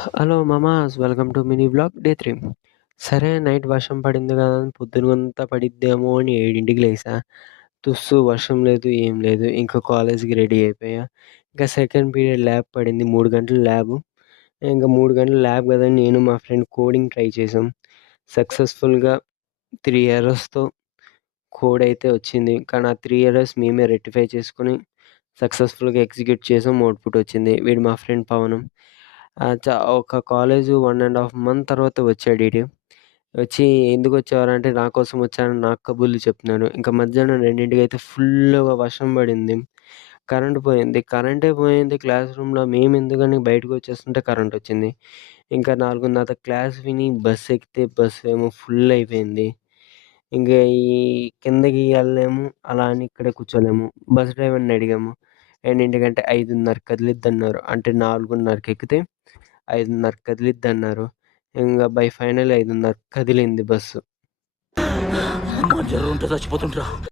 Hello మామాస్! Welcome to mini vlog day 3. సరే night వర్షం పడింది గదా! అని పొద్దునంతా పడిద్దేమో అని 7కి లేసా. తుస్సు వర్షం లేదు, ఏం లేదు. ఇంకా కాలేజ్‌కి రెడీ అయిపోయా. ఇంకా సెకండ్ పీరియడ్ ల్యాబ్ పడింది. 3 గంటలు ల్యాబు. ఇంక 3 గంటలు ల్యాబ్ గదని నేను మా ఫ్రెండ్ కోడింగ్ ట్రై చేసాం. సక్సెస్‌ఫుల్‌గా 3 ఎర్రర్స్‌తో కోడ్ అయితే వచ్చింది. కానీ ఆ 3 ఎర్రర్స్ మేమే రెక్టిఫై చేసుకొని సక్సెస్‌ఫుల్‌గా ఎగ్జిక్యూట్ చేసాం. అవుట్‌పుట్ వచ్చింది. వీడు మా ఫ్రెండ్ పవను. ఒక కాలేజు 1 ½ మంత్ తర్వాత వచ్చాడీడు. వచ్చి ఎందుకొచ్చావురా అంటే, నా కోసం వచ్చానని నాకు కబుర్లు చెప్తున్నాడు. ఇంకా మధ్యాహ్నం 2కి ఫుల్లుగా వర్షం పడింది. కరెంట్ పోయింది. కరెంటే పోయింది క్లాస్ రూమ్‌లో. మేమెందుకని బయటకొచ్చేస్తుంటే కరెంటొచ్చింది. ఇంకా 4:30 క్లాస్ విని బస్సెక్కితే బస్సేమో ఫుల్ అయిపోయింది. ఇంక ఈ కిందకి ఎళ్ళలేము. అలా అని ఇక్కడే కూర్చోలేము. బస్ డ్రైవర్‌ని అడిగాము. ఎన్నింటికంటే 5:30కి కదిలిద్దన్నారు. అంటే 4:30కి ఎక్కితే 5:30కి కదిలిద్దన్నారు. ఇంగ బై ఫైనల్ 5:30కి కదిలింది బస్సు. అమ్మ! జర్రుంటే చచ్చిపోతుండ్రా.